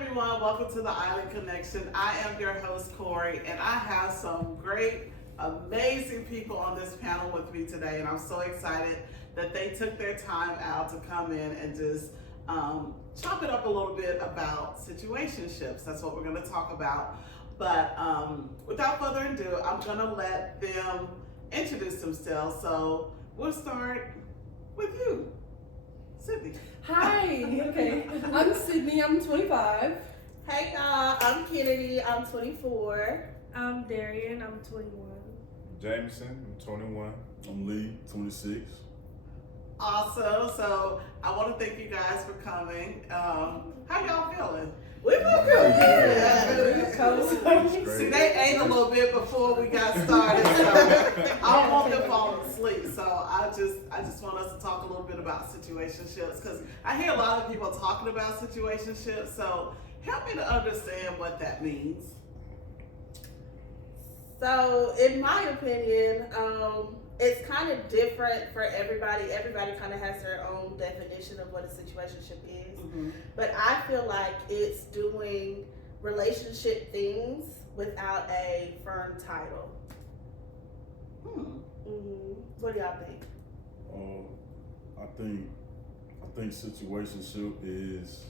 everyone. Welcome to the Island Connection. I am your host, Corey, and I have some great, amazing people on this panel with me today, and I'm so excited that they took their time out to come in and just chop it up a little bit about situationships. That's what we're going to talk about. But without further ado, I'm going to let them introduce themselves. So we'll start with you, Sydney. Hi, okay. I'm Sydney, I'm 25. Hey y'all, I'm Kennedy, I'm 24. I'm Darian, I'm 21. Jameson, I'm 21. I'm Lee, 26. Awesome. So I want to thank you guys for coming. How y'all feeling? We feel good. See, they ate a little bit before we got started, so I don't want them falling asleep. So I just want us to talk a little bit about situationships, because I hear a lot of people talking about situationships. So help me to understand what that means. So, in my opinion, it's kind of different for everybody. Everybody kind of has their own definition of what a situationship is. Mm-hmm. But I feel like it's doing relationship things without a firm title. What do y'all think? I think situationship is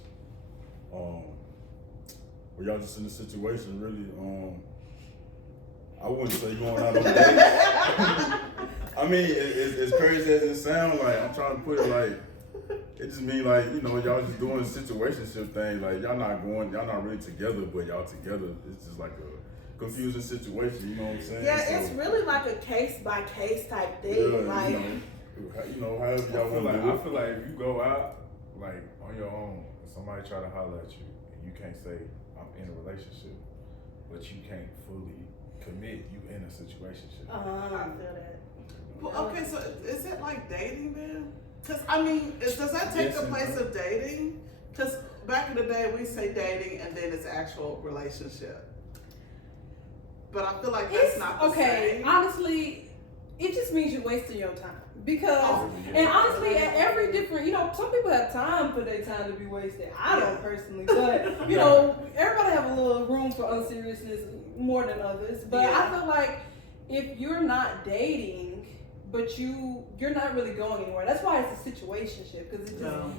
well, y'all just in a situation really. I wouldn't say going out on dates. I mean, it's crazy as it sounds. Like, I'm trying to put it like, it just mean like, you know, y'all just doing a situationship thing. Like, y'all not really together, but y'all together. It's just like a confusing situation. You know what I'm saying? Yeah, so, it's really like a case by case type thing. Yeah, like, you know, however y'all want to do I it. feel like if you go out, like, on your own, and somebody try to holler at you, and you can't say, I'm in a relationship, but you can't fully commit, you in a situationship. I feel that. Well, okay, so is it like dating then? Because I mean, does that take the place of dating? Because back in the day, we say dating and then it's actual relationship. But I feel like that's not the same. Honestly, it just means you're wasting your time. Because, and honestly, at every different, you know, some people have time for their time to be wasted. I don't personally, but, you know, everybody have a little room for unseriousness more than others. But I feel like if you're not dating, but you're not really going anywhere. That's why it's a situationship, because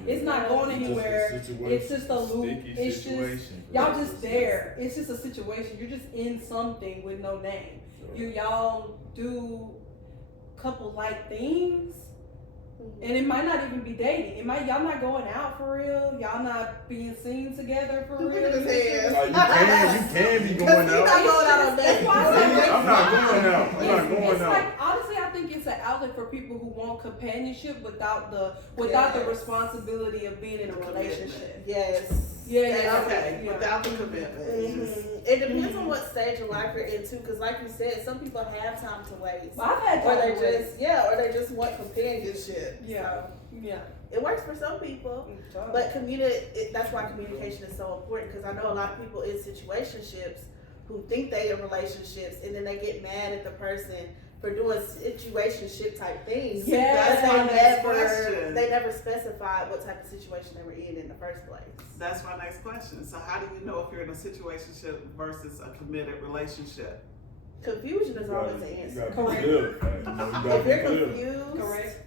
it's not going anywhere. It's just a loop. It's just y'all just there. It's just a situation. You're just in something with no name. Y'all do couple like things, and it might not even be dating. It might y'all not going out for real. Y'all not being seen together for real. Look at his hands. Like, you can be going out. Not going out on dates. I'm not going out. I'm not going It's out. like, honestly, I think it's an outlet for people who want companionship without the responsibility of being in a relationship. Yes. Yeah. Okay, without the commitment. It depends on what stage of life you're in too, because like you said, some people have time to waste. But I've had or time they to waste. or they just want companionship. Yeah. It works for some people, but that's why communication is so important, because I know a lot of people in situationships who think they in relationships, and then they get mad at the person for doing situationship type things. Yeah, They never specified what type of situation they were in the first place. That's my next question. So how do you know if you're in a situationship versus a committed relationship? Confusion is always the answer. Correct. If you're confused, Correct.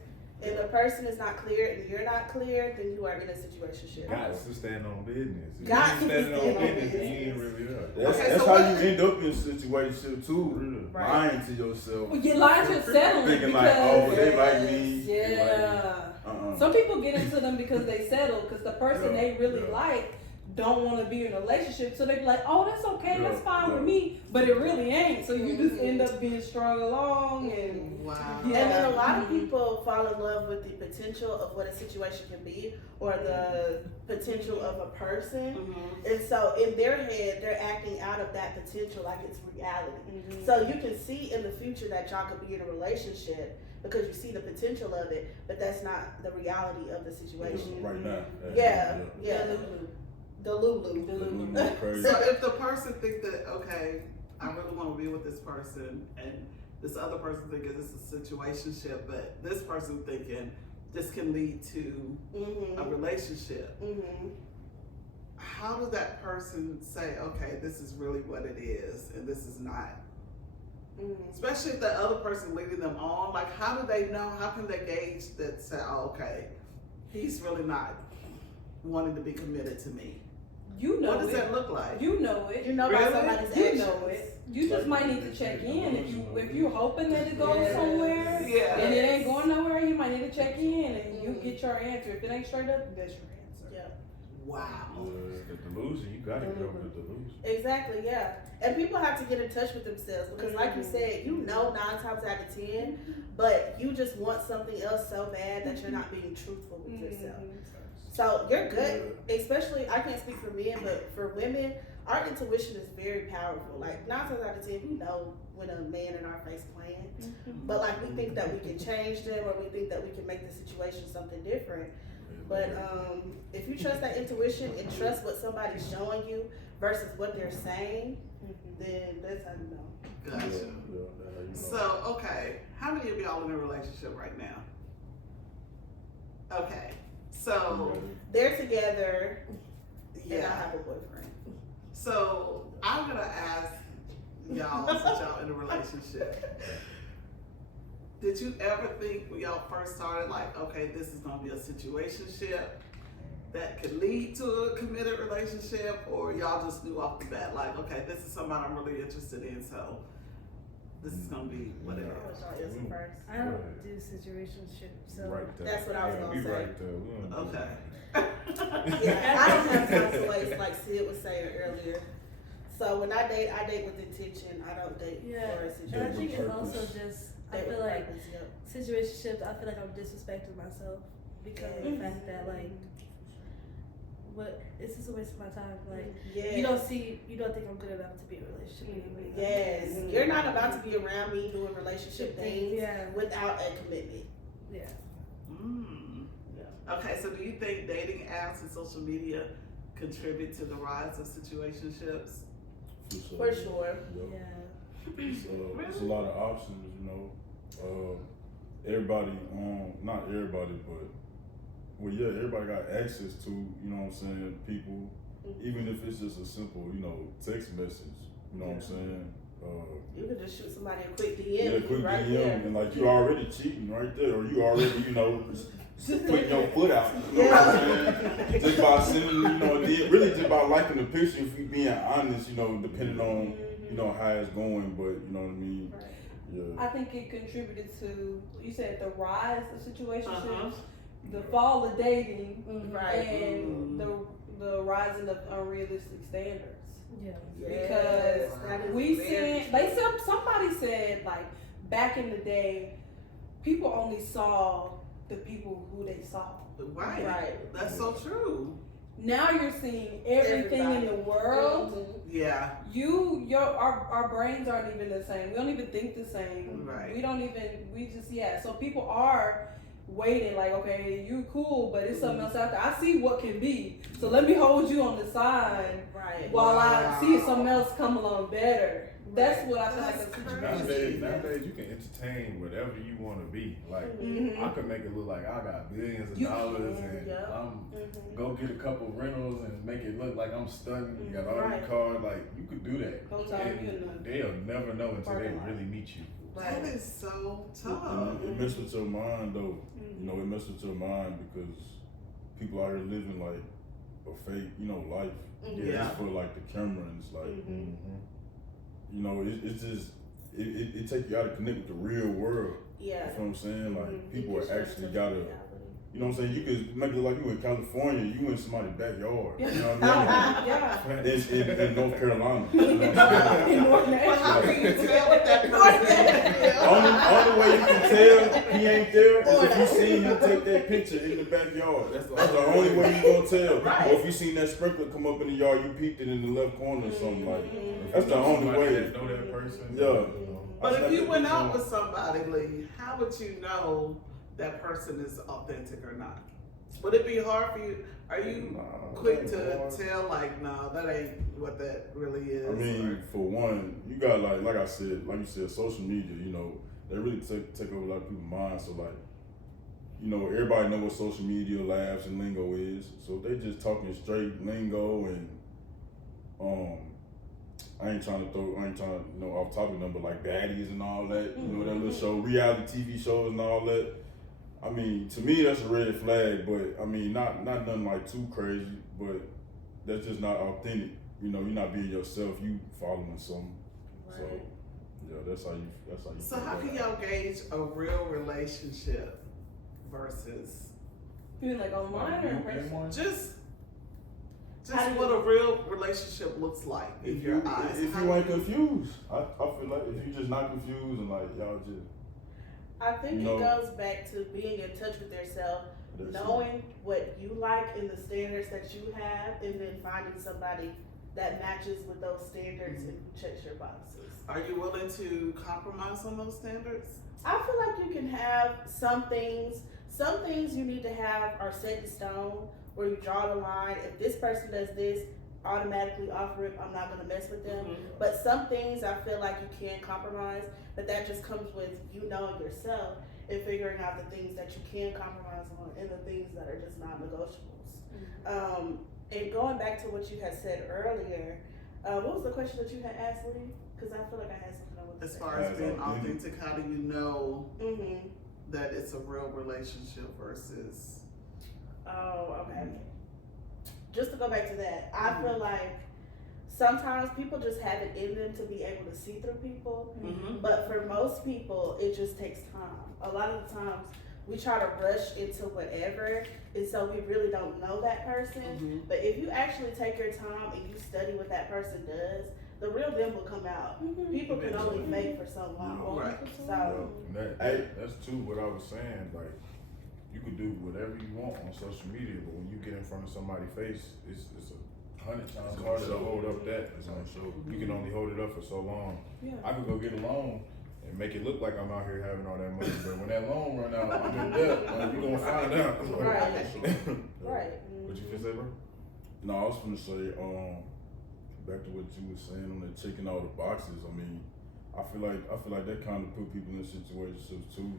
and the person is not clear and you're not clear, then you are in a situationship. Got to stand on business. If Got you to ain't standing stand on on business, business. you ain't really up. That's how you end up in a situationship too. Right. Lying to yourself. Well, you lie to yourself Thinking because like, oh, they like me. yeah. They like me. Some people get into them because they settle, because the person they really like don't want to be in a relationship, so they be like, oh, that's okay, that's fine with me, but it really ain't. So you just end up being strung along, and wow. And then a lot of people fall in love with the potential of what a situation can be, or the potential of a person, and so in their head they're acting out of that potential like it's reality. So you can see in the future that y'all could be in a relationship because you see the potential of it, but that's not the reality of the situation. Right now. Yeah. The Lulu. Crazy. So if the person thinks that, okay, I really want to be with this person, and this other person thinking this is a situationship, but this person thinking this can lead to a relationship. how does that person say, okay, this is really what it is and this is not? Especially if the other person leading them on, like how do they know, how can they gauge that, say, oh, okay, he's really not wanting to be committed to me? You know what does it. that look like? You know it. You know Really? by somebody's You actions. know it. You just might need to check in if you're hoping that it goes Yes. somewhere Yeah. and it ain't going nowhere. You might need to check in and you get your answer. If it ain't straight up, that's your answer. Yeah. Wow. The delusion, you gotta get over the delusion. Exactly, yeah. And people have to get in touch with themselves because, like you said, you know 9 times out of 10, but you just want something else so bad that you're not being truthful with yourself. So you're good, especially, I can't speak for men, but for women, our intuition is very powerful. Like 9 times out of 10, we know when a man in our face playing, but like we think that we can change them or we think that we can make the situation something different. But if you trust that intuition and trust what somebody's showing you versus what they're saying, then that's how you know. Gotcha. Yeah, that's how you know. So, okay, how many of y'all in a relationship right now? Okay, so, They're together, and I yeah. have a boyfriend. So, I'm gonna ask y'all, since y'all in a relationship, did you ever think when y'all first started, like, okay, this is gonna be a situationship that could lead to a committed relationship, or y'all just knew off the bat, like, okay, this is somebody I'm really interested in, so this is gonna be what it What's is. your answer first? I don't do situationship, so Right there. That's what I was gonna we say. Right there. We don't do Okay. that. Yeah, I don't have time to waste, like Sid was saying earlier. So when I date with intention. I don't date yeah. for a And I situation. think it's Purpose. also just I Date feel with like purpose, yep. situationships. I feel like I'm disrespecting myself because of the fact that like, what it's just a waste of my time. Like Yes. you don't think I'm good enough to be in a relationship anyway. Yes, you're not about to be around me doing relationship things Yeah. without a commitment. Yeah. Mm. Yeah. Okay, so do you think dating apps and social media contribute to the rise of situationships? For sure. Yep. Yeah. It's a lot of options, you know. Everybody, not everybody, but well, yeah, everybody got access to, you know what I'm saying, people, even if it's just a simple, you know, text message, you know what I'm saying. You could just shoot somebody a quick DM. Yeah, quick right DM, there. and like you already cheating right there, or you already, you know, putting your foot out. You know what I'm saying? Just by sending, you know, really just by liking the picture. If we being honest, you know, depending on, you know, how it's going, but you know what I mean. Right. Yeah. I think it contributed to, you said, the rise of situationships, Uh-huh. the fall of dating, Right. and the rising of unrealistic standards. Yeah. Because that is we very seen, somebody said, like, back in the day, people only saw the people who they saw. Right. Right. That's so true. Now you're seeing everything in the world. Yeah. Our brains aren't even the same. We don't even think the same. Right. So people are waiting, like, okay, you cool, but it's something else out there. I see what can be, so let me hold you on the side Right. while Wow. I see something else come along better. That's what I feel like a That's situation. Nowadays you can entertain whatever you want to be. Like Mhm. I could make it look like I got billions of You dollars can, and yeah. I'm go get a couple rentals and make it look like I'm stunning. You got all Right. these cars. Like you could do that, Go tell you and nothing. they'll never know until they Parking lot. really meet you. That is so tough. And it messes with your mind though. You know, it messes with your mind because people out here living like a fake, you know, life. Yeah. Just for like the camera, and it's like, Mm-hmm. you know, it's just it take you out to connect with the real world. Yeah. That's what I'm saying. Like people You are can actually show gotta, reality. you know what I'm saying. You could make it look like you in California, you in somebody's backyard. You know what Yeah. I mean? In North Carolina. You know what I'm saying? In North But how Nashville. can you tell what that person is? Only way you can tell he ain't there is if you seen him take that picture in the backyard. That's the only way you gonna tell. Right. Or if you seen that sprinkler come up in the yard, you peeped it in the left corner or something like. That's the only way. That know that person. Yeah. You know. But if you went out with somebody, Lee, how would you know that person is authentic or not? Would it be hard for you? Are you Nah, quick it to ain't hard. tell, like, no, that ain't what that really is? I mean, for one, you got like I said, like you said, social media. You know, they really take over a lot of people's minds. So like, you know, everybody know what social media laughs and lingo is. So they just talking straight lingo and I ain't trying to, you know, off topic number like baddies and all that, you know, that little show, reality TV shows and all that. I mean, to me, that's a red flag, but I mean, not nothing like too crazy, but that's just not authentic. You know, you're not being yourself, you following something. Right. So, yeah, that's how you So how can y'all gauge a real relationship versus You mean like online or in person? just How do what you- a real relationship looks like in your eyes? If How you do ain't confused, I feel like if you just not confused and like y'all just I think No. it goes back to being in touch with yourself, that's knowing what you like and the standards that you have, and then finding somebody that matches with those standards and who checks your boxes. Are you willing to compromise on those standards? I feel like you can have some things. Some things you need to have are set in stone, where you draw the line. If this person does this, automatically off rip, I'm not gonna mess with them. But some things I feel like you can compromise, but that just comes with you knowing yourself and figuring out the things that you can compromise on and the things that are just non-negotiables. And going back to what you had said earlier, what was the question that you had asked, Lee? Because I feel like I had something I wanted to As say. far as As being authentic. authentic, how do you know Mm-hmm. that it's a real relationship versus? Oh, okay. Just to go back to that, I feel like sometimes people just have it in them to be able to see through people, Mm-hmm. but for most people, it just takes time. A lot of the times, we try to rush into whatever, and so we really don't know that person. Mm-hmm. But if you actually take your time and you study what that person does, the real them will come out. People can only fake for so long. Right. So, And that's too what I was saying. Like, you can do whatever you want on social media, but when you get in front of somebody's face, it's 100 times harder to hold up that. It's on show. You can only hold it up for so long. Yeah. I could go get a loan and make it look like I'm out here having all that money, but when that loan run out, I'm in debt. Like, you gonna find out. Right. right. What you can say, bro? No, I was gonna say, back to what you were saying on the checking all the boxes. I mean, I feel like that kind of put people in situationships too.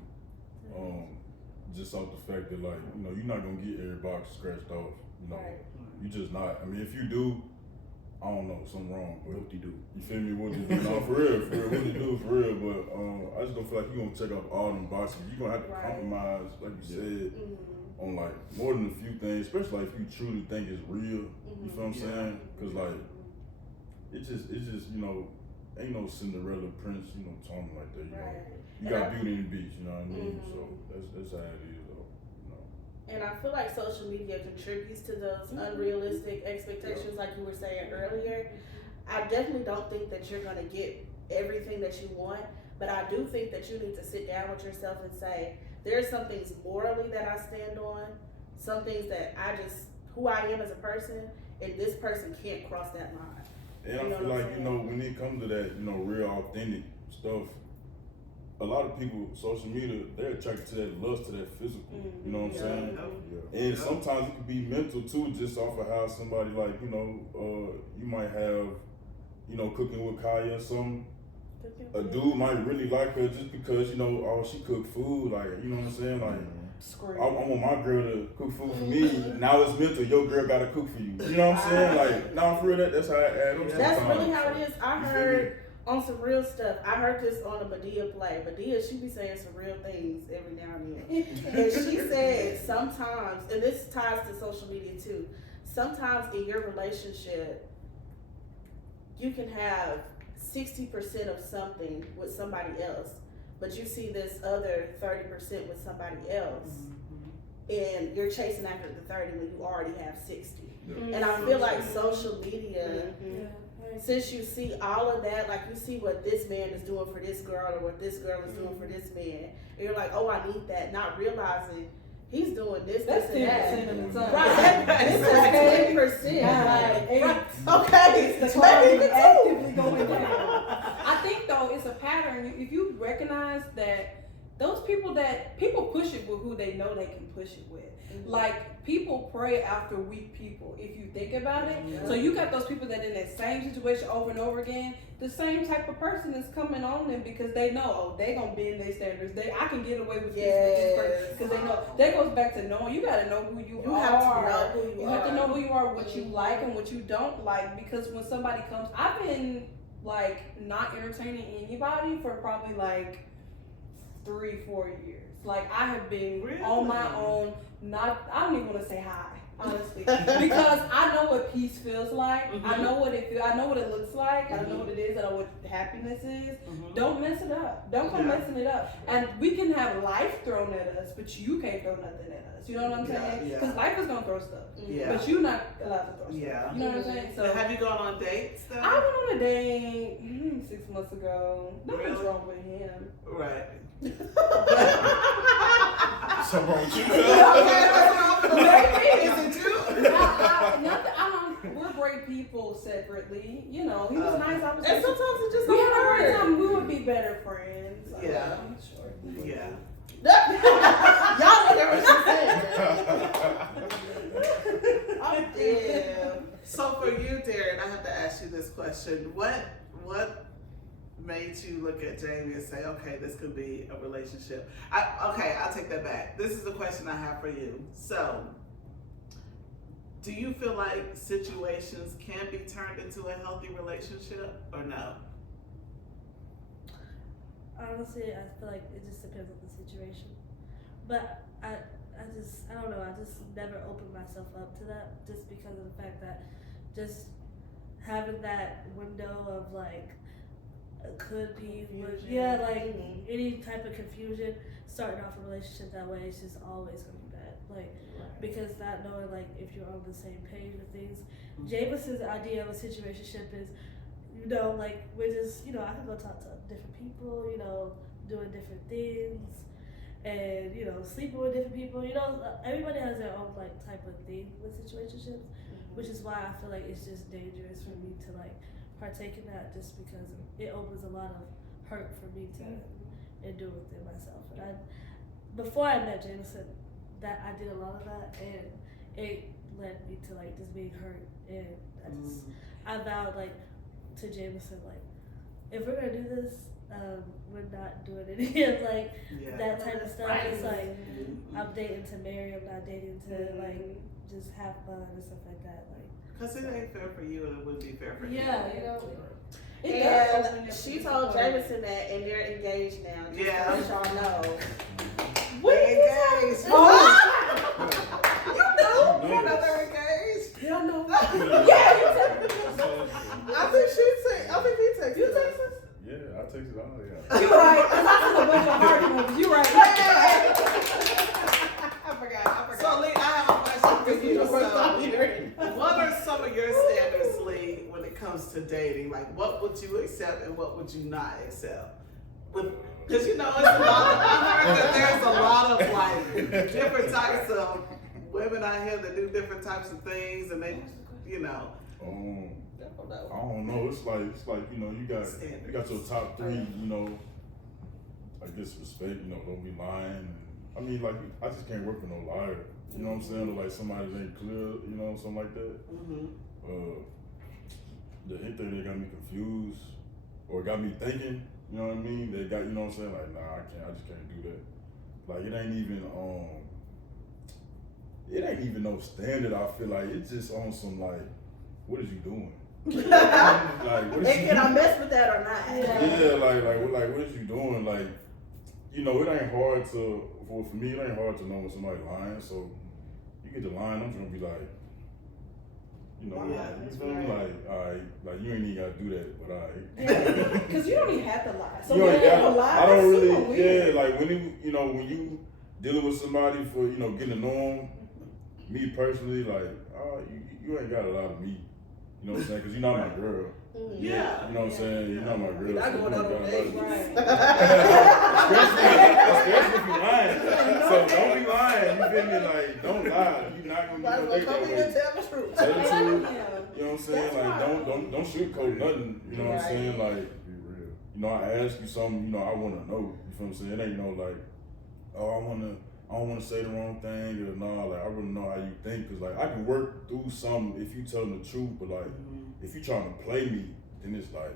Just off the fact that, like, you know, you're not gonna get every box scratched off. You know, Right. you just not. I mean, if you do, I don't know, something wrong. But Whoop-de-doo. you feel me? What you do? No, for real, what you do, for real. But I just don't feel like you're gonna check off all them boxes. You're gonna have to Right. compromise, like you said, Mm-hmm. on like more than a few things, especially like if you truly think it's real. You feel what I'm Yeah. saying? Cause like it's just you know, ain't no Cinderella prince, you know, talking like that. You know, Right. you And got I- Beauty and the Beast. You know what I mean? Mhm. So that's how it is, though. You know. And I feel like social media contributes to those unrealistic expectations, like you were saying earlier. I definitely don't think that you're going to get everything that you want, but I do think that you need to sit down with yourself and say, there's some things morally that I stand on, some things that who I am as a person, and this person can't cross that line. And You know I feel what I'm like, you saying? know, when it comes to that, you know, real authentic stuff, a lot of people, social media, they're attracted to that lust, to that physical. You know what I'm Mhm. saying? Yeah. And sometimes it can be mental too, just off of how somebody, like, you know, you might have, you know, cooking with Kaya or something. A dude might really like her just because, you know, oh, she cook food, like, you know what I'm saying? Like, Screw. I want my girl to cook food for me. Now it's mental. Your girl gotta cook for you. You know what I'm saying? Like, nah, for real, that's how it adds up. That's sometimes. really how it is. I You feel heard on some real stuff. I heard this on a Medea play. Medea, she be saying some real things every now and then. And she said sometimes, and this ties to social media too, sometimes in your relationship, you can have 60% of something with somebody else, but you see this other 30% with somebody else, and you're chasing after the 30 when you already have 60. Yeah. And I feel like social media, Yeah. since you see all of that, like you see what this man is doing for this girl or what this girl is doing for this man, and you're like, oh, I need that, not realizing he's doing this, That's this, and 10% that. of the time. Right, this is 10%. Yeah. Like, okay, It's the maybe card even actively two. going down. I think though it's a pattern. If you recognize that those people that people push it with who they know they can push it with. Mhm. Like people pray after weak people, if you think about it. Yeah. So you got those people that in that same situation over and over again, the same type of person is coming on them because they know, oh, they gonna bend their standards. I can get away with this person because they know. That goes back to knowing. You gotta know who you are. have to know who you have to are. know who you are, what you like and what you don't like. Because when somebody comes, I've been like not entertaining anybody for probably like 3-4 years. Like I have been on my own. I don't even want to say hi, honestly, because I know what peace feels like. I know what it feels. I know what it looks like. I know what it is. I know what happiness is. Don't mess it up. Don't come messing it up. And we can have life thrown at us, but you can't throw nothing at us. You know what I'm saying? Because life is gonna throw stuff, but you're not allowed to throw stuff. Yeah. You know what I'm saying? So have you gone on dates though? I went on a date 6 months ago. Nothing's Really? wrong with him. Right. Something wrong with you? Maybe. Is it you? We're great people separately. You know, he was nice. I was. And sometimes it just we don't had a hard work. time. We would be better friends. Yeah. Sure. Yeah. Y'all look at what she's saying. I'm dead. So for you, Darren, I have to ask you this question. What made you look at Jamie and say, okay, this could be a relationship? I'll take that back. This is the question I have for you. So, do you feel like situations can be turned into a healthy relationship or no? Honestly, I feel like it just depends on the situation. But I don't know, I just never opened myself up to that just because of the fact that just having that window of like, could be, any type of confusion, starting off a relationship that way is just always going to be bad. Like, because not knowing like if you're on the same page with things. Jameson's idea of a situationship is, like we're just, I can go talk to different people, doing different things, and sleeping with different people. Everybody has their own like type of thing with situationships, which is why I feel like it's just dangerous for me to like partake in that, just because it opens a lot of hurt for me to endure within myself. And before I met Jameson, that I did a lot of that, and it led me to like just being hurt. And I vowed like to Jameson, like if we're gonna do this, we're not doing any of like that type of stuff. It's like I'm dating to marry, I'm not dating to like just have fun and stuff like that. Like, Because it ain't fair for you and it wouldn't be fair for him. And she told Jameson that, and they're engaged now. Just to let y'all know. We're engaged. Oh. You know they're engaged. You don't know. I think he texted. You texted? Yeah, I texted all of y'all. You right. Cause I took a bunch of hard ones. You right. I forgot. So Lee, I have a question for you. What are some of your standards, Lee, when it comes to dating? Like, what would you accept and what would you not accept? Because it's a lot. I heard that there's a lot of like different types of women out here that do different types of things, and they, I don't know. It's like you got your top three. I guess respect. Don't be lying. I mean, like I just can't work with no liar. You know what I'm saying? Or like somebody that ain't clear. Something like that. The hate thing, they got me confused or got me thinking. You know what I mean? They got, what I'm saying? Like, nah, I just can't do that. Like, it ain't even no standard. I feel like it's just on some like, what is you doing? Like, what is And can I mess with that or not? Yeah, like what is you doing? Like, it ain't hard for me, it ain't hard to know when somebody lying. So you get the line, I'm gonna be like, you feel me? Like, all right, like you ain't even gotta do that, but all right. Because you don't even have to lie. So you when ain't you gotta, lie, I don't that's really, super weird. like when you dealing with somebody for, getting to know them, me personally, like, you ain't got a lot of me. You know what I'm saying? Because you're not my girl. Yeah. You know what I'm saying? You're not my girl. You're not so going you out ain't on got a lot dates. of me. Right. Especially if you lying. So don't be lying. You feel me? Like, don't lie. You're not gonna Might as be well no come date here that and way. tell the truth. Tell the truth. Yeah. You know what I'm saying? That's Like, right. don't sugarcoat nothing. You know what I'm saying? Like, Be real. you know, I ask you something, you know, I want to know. You feel what I'm saying? It ain't no like, oh, I don't want to say the wrong thing or no. Like I really know how you think, cause like I can work through something if you telling the truth, but like if you trying to play me, then it's like,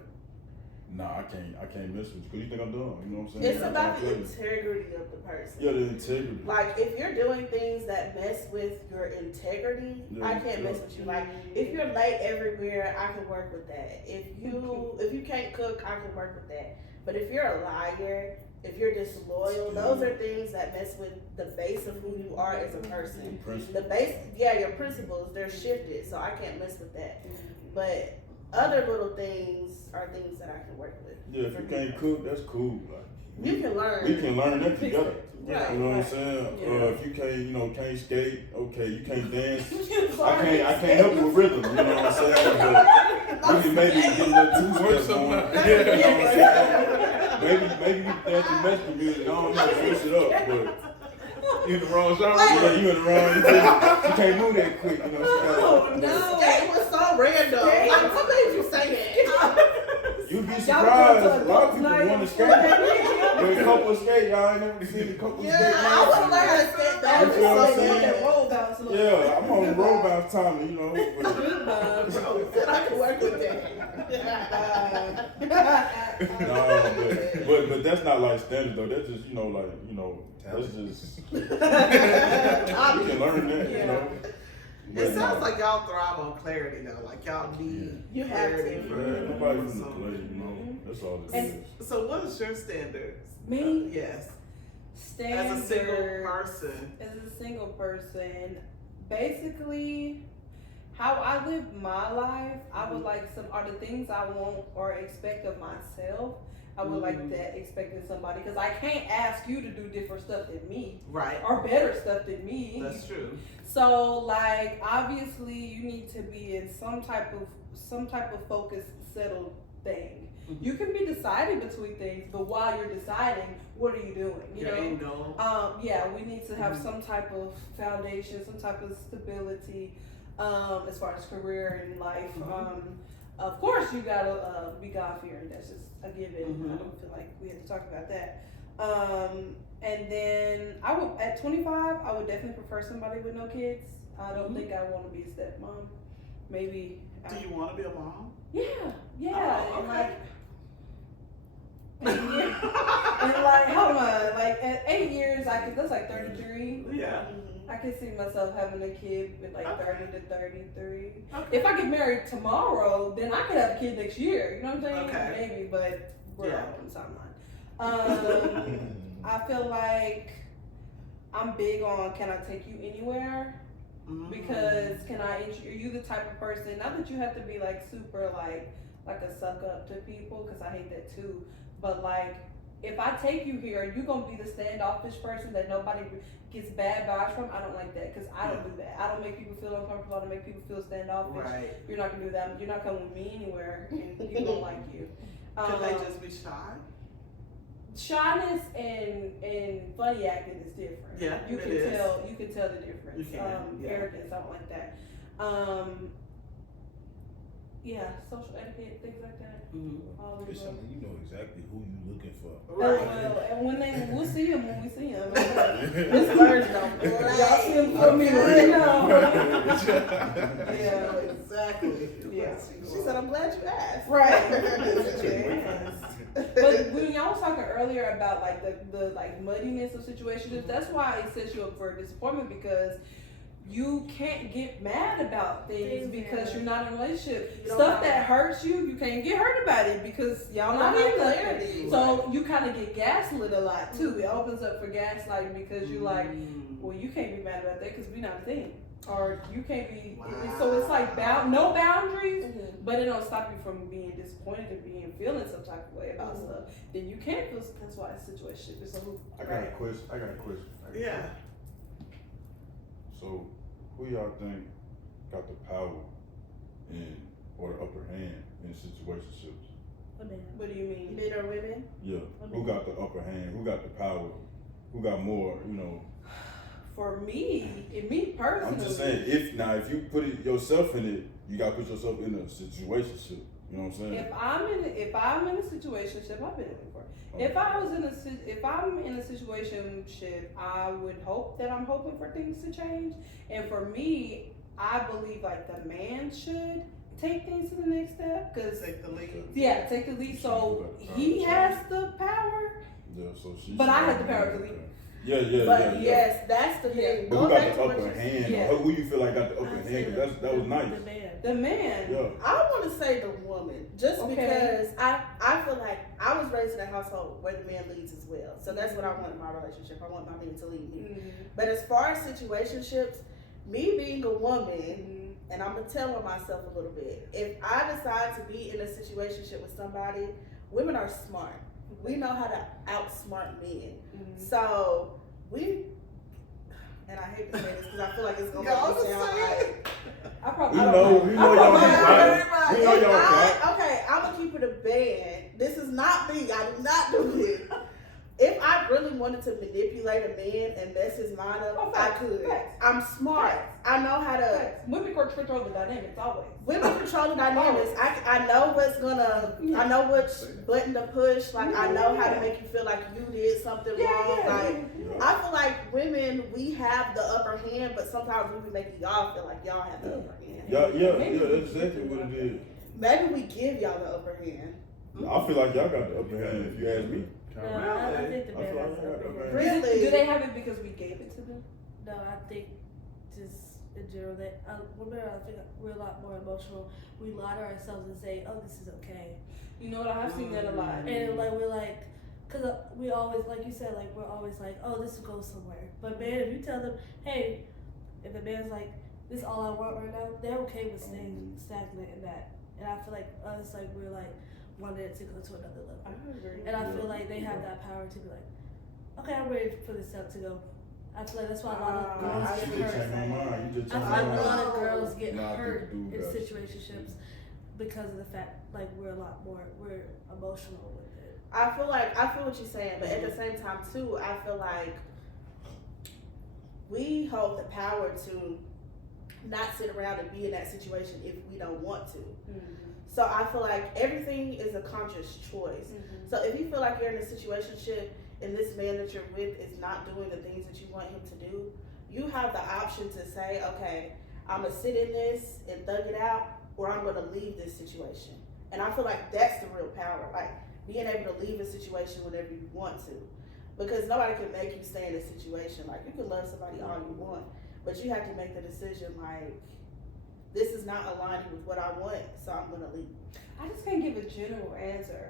nah, I can't mess with you, cause you think I'm dumb. You know what I'm saying? It's about the integrity of the person. Yeah, the integrity. Like if you're doing things that mess with your integrity, I can't mess with you. Like if you're late everywhere, I can work with that. If you can't cook, I can work with that. But if you're a liar, if you're disloyal, those are things that mess with the base of who you are as a person. The base, your principles, they're shifted, so I can't mess with that. But other little things are things that I can work with. Yeah, if you can't cook, that's cool. Like, you can learn. We can learn that together. Right, you know what I'm saying? Yeah. If you can't skate, okay, you can't dance. I can't help you with rhythm. You know what I'm saying? But we can maybe get a little two-step going. You know what I'm saying? Maybe we can dance to Mexican music. I don't know, switch it up, but You in the wrong genre. yeah, you in the wrong. She can't move that quick. You know, she gotta, Skate was so random. Like, what made you say that? you'd be surprised. A lot of people want to skate. But a couple of skate, y'all ain't never seen a couple of skate. I want to learn how to skate. That was You know what I'm so saying? weird. Roll bounce a little Yeah, I'm on the road bounce time, you know. But, I can work with that. but that's not like standard though. That's just that's just you can learn that, you know. It sounds like y'all thrive on clarity though. Like y'all need You have clarity. to. Yeah, nobody from the play, you know. That's all it is. So what is your standards? Me? Yes. Standard. As a single person. As a single person, basically, how I live my life, I would like are the things I want or expect of myself. I would like that expecting somebody, because I can't ask you to do different stuff than me, Right. or better stuff than me. That's true. So like obviously you need to be in some type of focused, settled thing. You can be deciding between things, but while you're deciding, what are you doing? You know? We need to have some type of foundation, some type of stability, as far as career and life. Of course, you gotta be God-fearing. That's just a given. I don't feel like we have to talk about that. And then at 25, I would definitely prefer somebody with no kids. I don't think I want to be a stepmom. Maybe. Do you want to be a mom? Yeah. Oh, And okay. and like, hold on, like at 8 years, that's like 33. Yeah. I can see myself having a kid with like 30 to 33. Okay. If I get married tomorrow, then I could have a kid next year. You know what I'm saying? Okay. Maybe, but we're Yeah. on timeline. I feel like I'm big on, can I take you anywhere? Because are you the type of person, not that you have to be like super like a suck up to people, because I hate that too, but like if I take you here, you gonna be the standoffish person that nobody gets bad vibes from. I don't like that, because I don't do that. I don't make people feel uncomfortable. I don't make people feel standoffish. Right. You're not gonna do that. You're not coming with me anywhere, and people don't like you. Could they just be shy? Shyness and funny acting is different. Yeah, you it can is. tell. You can tell the difference. You can, yeah. Arrogance, I don't like that. Social etiquette, things like that. All It's of something you know exactly who you looking for. Right. And we'll see him when we see him. This version of Y'all see him for me right now. Yeah. Exactly. Yeah. She said, I'm glad you asked. Right. But when y'all was talking earlier about like the like muddiness of situations, that's why it sets you up for disappointment, because you can't get mad about things because you're not in a relationship. Stuff that hurts you can't get hurt about it because y'all not in clarity. So you kind of get gaslit a lot too. It opens up for gaslighting, because you're like, well, you can't be mad about that because we're not a thing. Or you can't be, so it's like no boundaries, but it don't stop you from being disappointed and feeling some type of way about stuff. Then you can't feel, that's why it's situationship is so. I got a question. Yeah. So, who y'all think got the power or the upper hand in situationships? What do you mean? Men or women? Yeah. Who got the upper hand? Who got the power? Who got more, For me personally. I'm just saying, if you put yourself in it, you gotta put yourself in a situationship. You know what I'm saying? If I'm in a situationship, I've been in it before. If I'm in a situationship, I would hope that I'm hoping for things to change. And for me, I believe like the man should take things to the next step, cause Take the lead. yeah, take the lead. So he has the power, Yeah, so she. but I had the power to lead. Yeah. But yes, that's the thing. But who Go got back the to what upper you hand? Yeah. Who you feel like got the upper I'd hand? say 'Cause that was nice. The man. The man. Yeah. I want to say the woman, just Okay. because I feel like I was raised in a household where the man leads as well. So that's what I want in my relationship. I want my man to lead me. Mhm. But as far as situationships, me being a woman, Mhm. and I'm gonna tell on myself a little bit. If I decide to be in a situationship with somebody, women are smart. We know how to outsmart men. Mhm. So we, and I hate to say this because I feel like it's gonna Y'all make me sound say it. like. I probably We I know don't y'all I be probably- fighting. We know If y'all fight. okay, I'm gonna keep it a band. This is not me. I do not do this. If I really wanted to manipulate a man and mess his mind up, Oh, I facts, could. facts. I'm smart. I know how to. Women control the dynamics always. Women control the dynamics. I know what's gonna. I know which button to push. Like I know how to make you feel like you did something wrong. Like I feel like women, we have the upper hand, but sometimes we be making y'all feel like y'all have the upper hand. Yeah, that's exactly what it is. Maybe we give y'all the upper hand. I feel like y'all got the upper hand if you ask me. No, I think the I man feel has like the I got upper the hand. upper hand. Really? Do they have it because we gave it to them? No, I think just in general that women are, I think we're a lot more emotional. We lie to ourselves and say, "Oh, this is okay," You know what? I have seen that a lot. and like we're like, cause we always, like you said, like we're always like, "Oh, this will go somewhere." But man, if you tell them, "Hey," if the man's like, "This is all I want right now," they're okay with staying stagnant in that. And I feel like us, like we're like wanting it to go to another level. I agree. And I feel like they have that power to be like, okay, I'm ready for this step to go. I feel like that's why a lot of girls I You get see just what hurt. you're changed my mind. You just I changed feel my like a mind. lot of girls get Nah, I think hurt the dude in got you. situationships because of the fact like we're emotional with it. I feel what you're saying, but at the same time too, I feel like we hold the power to not sit around and be in that situation if we don't want to. So I feel like everything is a conscious choice. So if you feel like you're in a situationship and this man that you're with is not doing the things that you want him to do, you have the option to say, okay, I'm gonna sit in this and thug it out, or I'm gonna leave this situation. And I feel like that's the real power, like being able to leave a situation whenever you want to. Because nobody can make you stay in a situation. Like you can love somebody all you want, but you have to make the decision like, this is not aligning with what I want, so I'm gonna leave. I just can't give a general answer.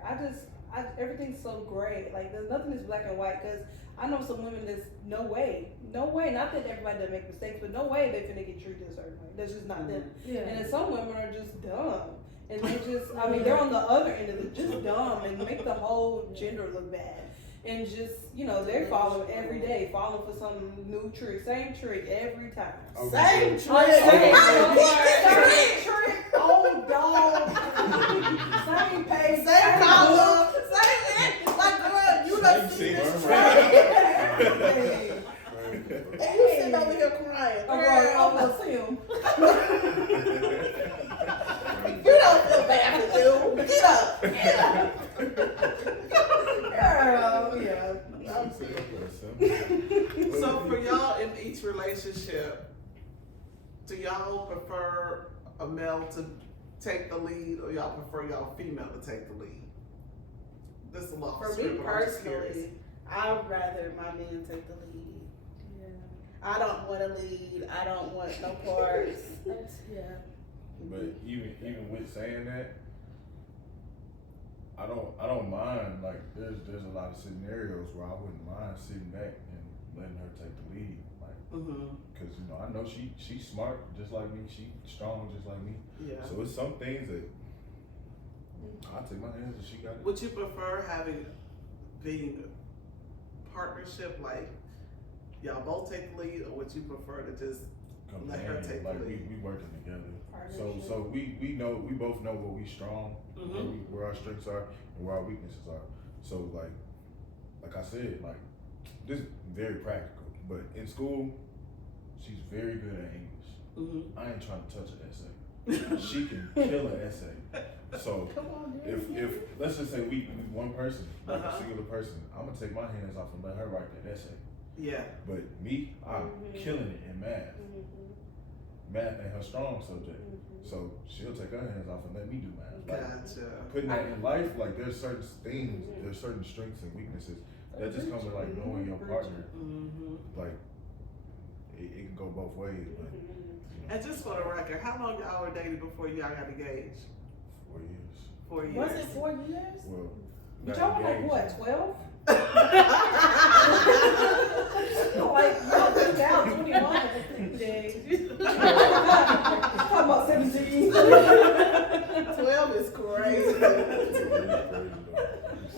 Everything's so gray. Like there's nothing that's black and white. Cause I know some women that's no way. Not that everybody doesn't make mistakes, but no way they finna get treated a certain way. That's just not them. Yeah. And then some women are just dumb, and they just, I mean, they're on the other end of it, just dumb, and make the whole gender look bad. And just, they're falling every day, falling for some new trick, same trick every time. Same trick. Same Same trick, old dog, same page, Same color, same like girl, you done seen this trick. And you sitting over here crying. I'll go see him. You don't feel bad for you. Get up. Get up. Girl, yeah. So for y'all in each relationship, do y'all prefer a male to take the lead, or y'all prefer y'all female to take the lead? This is a lot For me personally, I would rather my man take the lead. Yeah. I don't want to lead. I don't want no parts. Yeah. But even with saying that, I don't mind. Like there's a lot of scenarios where I wouldn't mind sitting back and letting her take the lead. Like, because I know she's smart just like me. She's strong just like me. Yeah. So it's some things that I take my hands and she got it. Would you prefer being a partnership, like y'all both take the lead, or would you prefer to just let her take the Like lead? we working together. Partnership. So we both know where we strong, where our strengths are, and where our weaknesses are. So like I said, like this is very practical. But in school, she's very good at English. I ain't trying to touch her that second. she can kill an essay. So Come on, if let's just say we one person, like Uh-huh. a singular person, I'm gonna take my hands off and let her write that essay. Yeah. But me, I'm killing it in math. Math ain't her strong subject, so she'll take her hands off and let me do math. Like, Gotcha. putting that in life, like there's certain things, there's certain strengths and weaknesses that just come with like knowing your partner. Like it can go both ways, but you know, And just for the record, how long y'all were dating before y'all got engaged? 4 years. 4 years. Was it 4 years? Well, But got y'all were like engaged. what, 12? Like y'all been out 21 at the days. Talking about 17. 12 is crazy.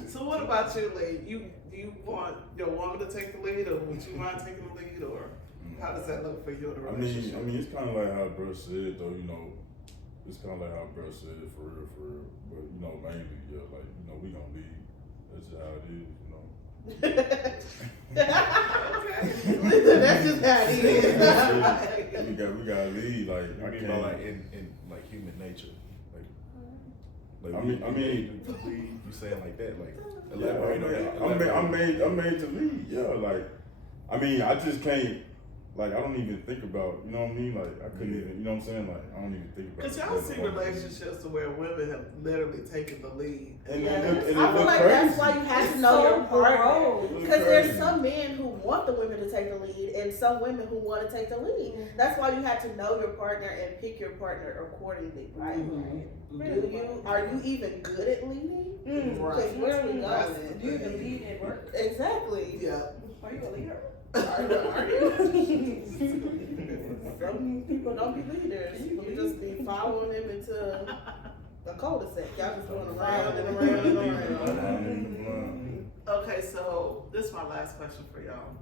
So what about you, Lee? Do you want your woman to take the lead, or would you mind taking the lead, or how does that look for you in a I relationship? mean, it's kind of like how Bruh said, though. You know, it's kind of like how Bruh said it for real. But you know, mainly, yeah, like we gonna leave. That's just how it is, you know. That's just how it is. we gotta leave. Like I mean, by like in like human nature, like I mean, to lead, you saying like that, like yeah, elaborate on that. I'm made to lead. Yeah, like I mean, I just can't. Like I don't even think about, you know what I mean? Like I couldn't even, you know what I'm saying? Like I don't even think about. Because y'all see relationships to where women have literally taken the lead. And Yeah, it I look feel like crazy. that's why you have to know your partner. It look Because there's crazy. some men who want the women to take the lead, and some women who want to take the lead. That's why you have to know your partner and pick your partner accordingly, right? Are you even good at leading? Right. Because where are we going? You even lead at work. Exactly. Yeah. Are you a leader? Some people don't be leaders. People just be following them into a cul-de-sac. Y'all just going around and around and around. Okay, so this is my last question for y'all.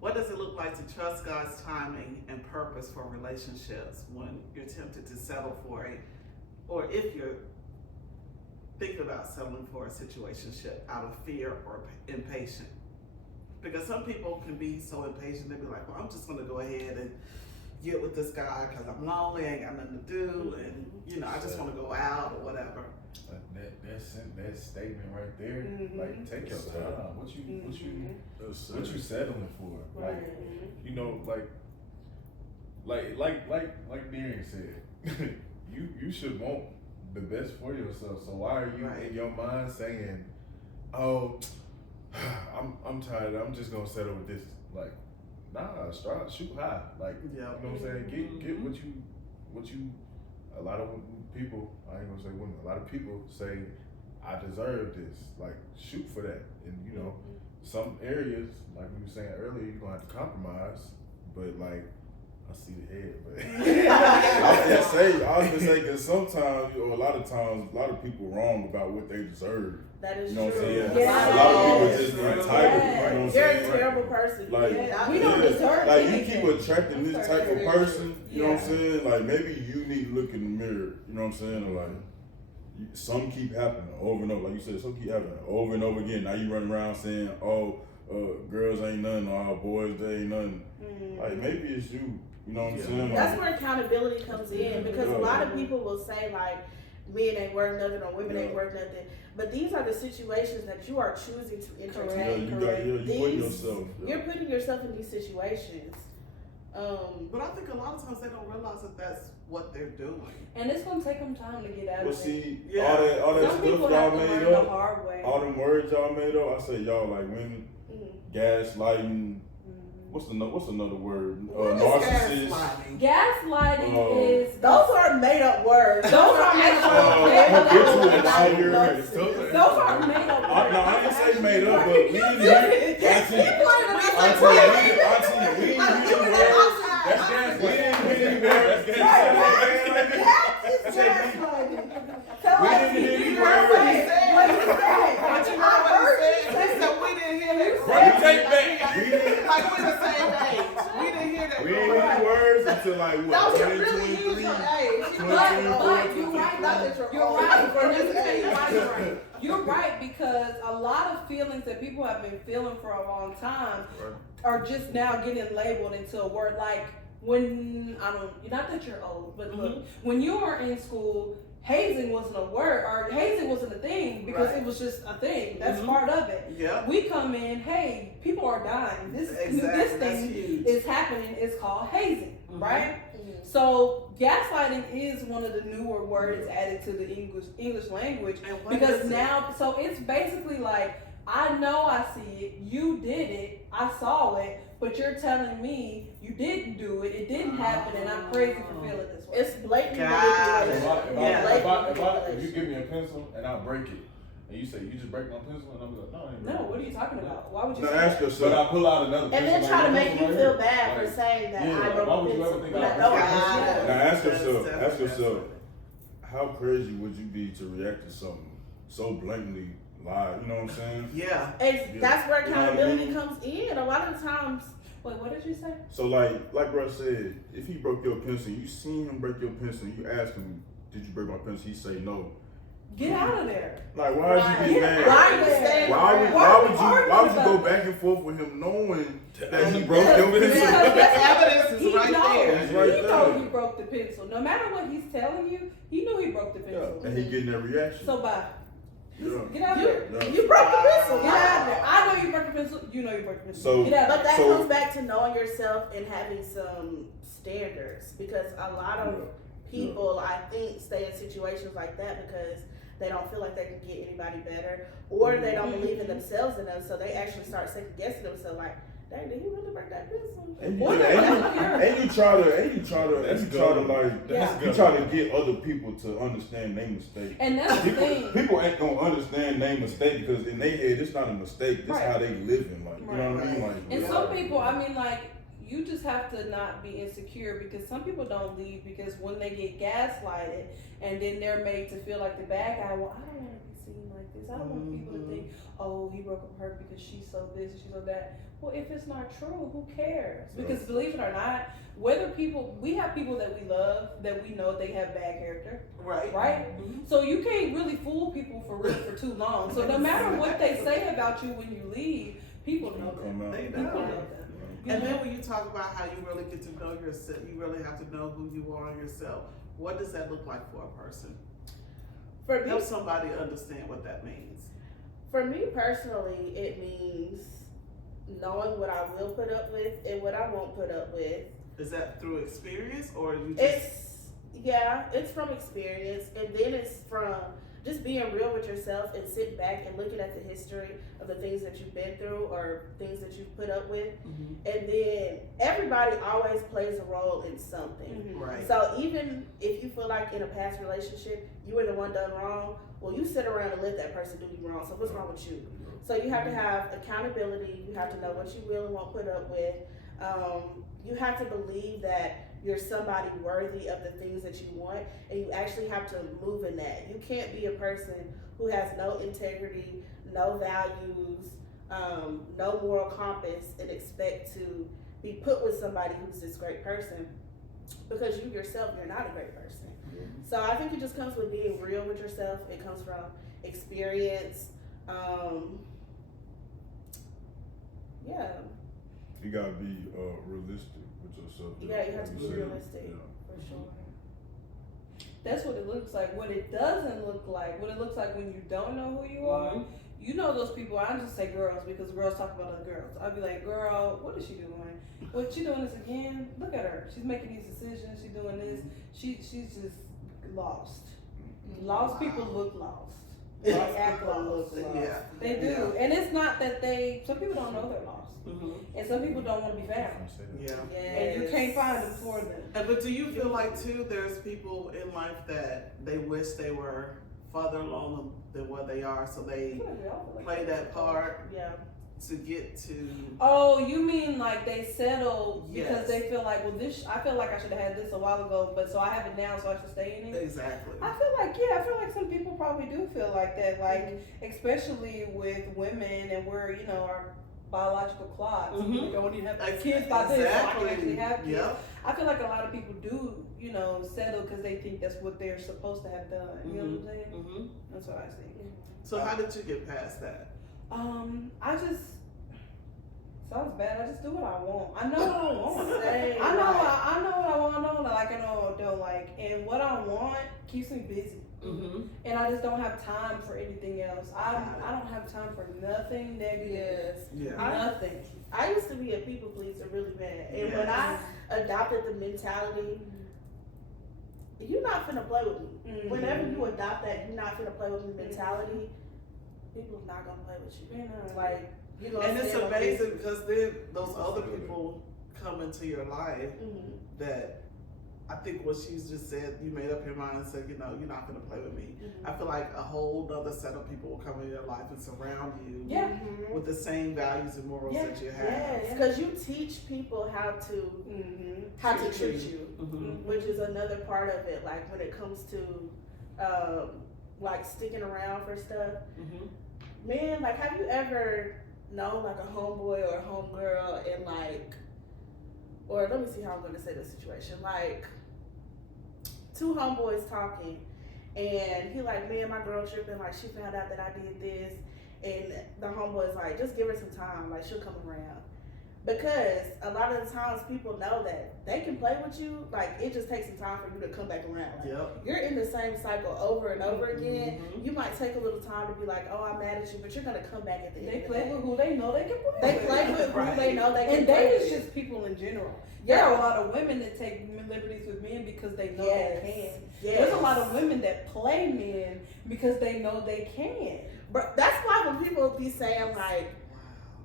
What does it look like to trust God's timing and purpose for relationships when you're tempted to settle for or if you're thinking about settling for a situationship out of fear or impatience? Because some people can be so impatient, they be like, well, I'm just gonna go ahead and get with this guy because I'm lonely, ain't got nothing to do, and I just wanna go out or whatever. That statement right there, like take your time. What you settling for? Like like Darren said, you should want the best for yourself. So why are you in your mind saying, oh, I'm tired, I'm just gonna settle with this? Like, nah, shoot high. Like, you know what I'm saying? Get what you a lot of people, I ain't gonna say women, a lot of people say, I deserve this. Like, shoot for that. And some areas, like we were saying earlier, you're gonna have to compromise, but like, I see the head, but I was gonna say, because sometimes, or a lot of times, a lot of people wrong about what they deserve. That is You know what I'm true. saying? Yeah. A lot of people just entitled. You know what I'm You're saying? a terrible person. Like, We don't deserve like you anything. keep attracting this type of person, you know what I'm saying? Like maybe you need to look in the mirror, you know what I'm saying? Or like some keep happening over and over. Like you said, some keep happening over and over again. Now you run around saying, oh, girls ain't nothing, or boys they ain't nothing. Like maybe it's you. You know what I'm saying? That's Like, where accountability comes in, because a lot of people will say like men ain't worth nothing or women ain't worth nothing. But these are the situations that you are choosing to entertain. you putting yourself. You're putting yourself in these situations. But I think a lot of times they don't realize that that's what they're doing. And it's gonna take them time to get out But of it. see, Yeah. all that Some stuff people y'all have to made learn the up, hard way. all them words y'all made up, I say y'all like women, gaslighting. What's another word? Narcissist. Gaslighting is Those are made up words. Those are made up words. Habitual liar. Those are made up No, words. I didn't say made up, but we didn't hear it. Auntie, we didn't hear the word. That's gaslighting. We didn't hear the word. That's gaslighting. We didn't hear the word. We didn't hear that. Bro, you take back. We didn't Like we're the same age. We didn't hear that. hear the words until like what? Don't you 20, really use 23? your age? But you're right. Not that you're You're old. right. And let me tell you why you're right. You're right, because a lot of feelings that people have been feeling for a long time are just now getting labeled into a word. Like not that you're old, but look, when you were in school, hazing wasn't a word, or hazing wasn't a thing because it was just a thing. That's part of it. Yeah. We come in, hey, people are dying. This thing is happening. It's called hazing, right? So gaslighting is one of the newer words added to the English language because now, so it's basically like, I know I see it, you did it, I saw it, but you're telling me you didn't do it, it didn't happen, and I'm crazy for feeling this way. It's blatant Got it. manipulation. If you give me a pencil and I break it, and you say you just break my pencil, and I'm like, no, I ain't No, break what are you talking about? Why would you Now say ask that? it. But I yourself. pull out another pencil. And then like, try to this make you right feel here. bad for Like, saying that yeah, I like, broke why the would you ever pencil. think Like, I no, broke I the pencil? didn't. Now ask That's yourself. definitely- Ask yourself. How crazy would you be to react to something so blatantly live? You know what I'm saying? Yeah. And that's where You know what I accountability mean? comes in. A lot of the times, Wait, what did you say? So like bro said, if he broke your pencil, you seen him break your pencil, you ask him, did you break my pencil? He say no. Get out of there. Like why is you getting mad? why are you staying around? Why would you arguing go about back and forth with him knowing that he Yeah. broke your Because pencil? The evidence he is right knows. there. It's right He there. knows he broke the pencil. No matter what he's telling you, he knew he broke the pencil. And he getting that reaction. So bye. Yeah. Get out of there. Yeah. you broke the pencil. Get out of there. I know you broke the pencil. You know you broke the pencil. So- Get out of But there. that So- comes back to knowing yourself and having some standards, because a lot of people, I think, stay in situations like that because they don't feel like they can get anybody better, or they don't believe in themselves enough, so they actually start second guessing themselves, like, dang, did he really break that pencil? And Or they're insecure. you try to like Yeah. you try to get other people to understand their mistake. And that's the thing. People ain't gonna understand their mistake because in their head it's not a mistake. This Right. how they living. Like you know what I mean? Like And yeah. some people, I mean, like, you just have to not be insecure because some people don't leave because when they get gaslighted and then they're made to feel like the bad guy, well, I don't want to be seen like this. I don't want people to think, oh, he broke up her because she's so this and she's so that. Well, if it's not true, who cares? Because believe it or not, we have people that we love that we know they have bad character, Right. right? So you can't really fool people for real for too long. So no matter what they say about you when you leave, people know Come that. out. They People know. know that. And then when you talk about how you really get to know yourself, you really have to know who you are yourself. What does that look like for a person? For me, Help somebody understand what that means. for me personally, it means knowing what I will put up with and what I won't put up with. Is that through experience or you just? It's from experience, and then it's from just being real with yourself and sitting back and looking at the history of the things that you've been through or things that you've put up with. And then everybody always plays a role in something. Right. So even if you feel like in a past relationship you were the one done wrong, well, you sit around and let that person do you wrong. So what's wrong with you? So you have to have accountability. You have to know what you will and won't put up with. You have to believe that you're somebody worthy of the things that you want, and you actually have to move in that. You can't be a person who has no integrity, no values, no moral compass, and expect to be put with somebody who's this great person, because you yourself, you're not a great person. So I think it just comes with being real with yourself. It comes from experience. Yeah. You gotta be realistic with yourself. Yeah, you have to like be said. realistic. Yeah. For sure. That's what it looks like. What it doesn't look like, what it looks like when you don't know who you are, you know those people, I just say girls because girls talk about other girls. I'd be like, girl, what is she doing? What, she doing this again? Look at her. She's making these decisions. She's doing this. She's just lost. Lost people look lost. They act lost. Yeah. They do. And it's not that some people don't know they're lost. And some people don't want to be found. Yeah. And you can't find them for them. But do you feel like too, there's people in life that they wish they were further along than what they are, so they play that part Yeah. to get to. Oh, you mean like they settle Yes. because they feel like, well, I feel like I should have had this a while ago, but so I have it now, so I should stay in it. Exactly. I feel like some people probably do feel like that, like especially with women, and we're our biological clocks. We don't even have kids by this, so I can actually have kids. Yep. I feel like a lot of people do, settle because they think that's what they're supposed to have done. You know what I'm saying? That's what I see. So how did you get past that? I just Sounds bad. I just do what I want. I know what I want. Same, I know right. I know what I want. I know what I like. I know what I don't like. And what I want keeps me busy. Mm-hmm. And I just don't have time for anything else. I don't have time for nothing negative. Yes. Yeah. Nothing. I used to be a people pleaser really bad. And when I adopted the mentality, you're not finna play with me. Mm-hmm. Whenever you adopt that you're not finna play with me mentality, people are not gonna play with you. Like, you're gonna And it's stand on amazing business. because then those other people come into your life Mhm. that I think what she's just said, you made up your mind and said, you know, you're not going to play with me. Mhm. I feel like a whole other set of people will come in your life and surround you Yeah. Mhm. with the same values and morals that you have. Yes, because you teach people how to treat you, Mhm. which is another part of it. Like when it comes to like sticking around for stuff. Mhm. Man, like have you ever known like a homeboy or a homegirl and like, or let me see how I'm gonna say the situation. Like two homeboys talking and he like, man, my girl tripping, like she found out that I did this, and the homeboy's like, just give her some time, like she'll come around. Because a lot of the times people know that they can play with you, like it just takes some time for you to come back around. Like, Yep. you're in the same cycle over and over again. Mhm. You might take a little time to be like, oh, I'm mad at you, but you're gonna come back at the They end of play the with day. who they know they can play They with. play with who they know they can And play dating with. is just people in general. There are a lot of women that take liberties with men because they know they can. Yes. There's a lot of women that play men because they know they can. But that's why when people be saying like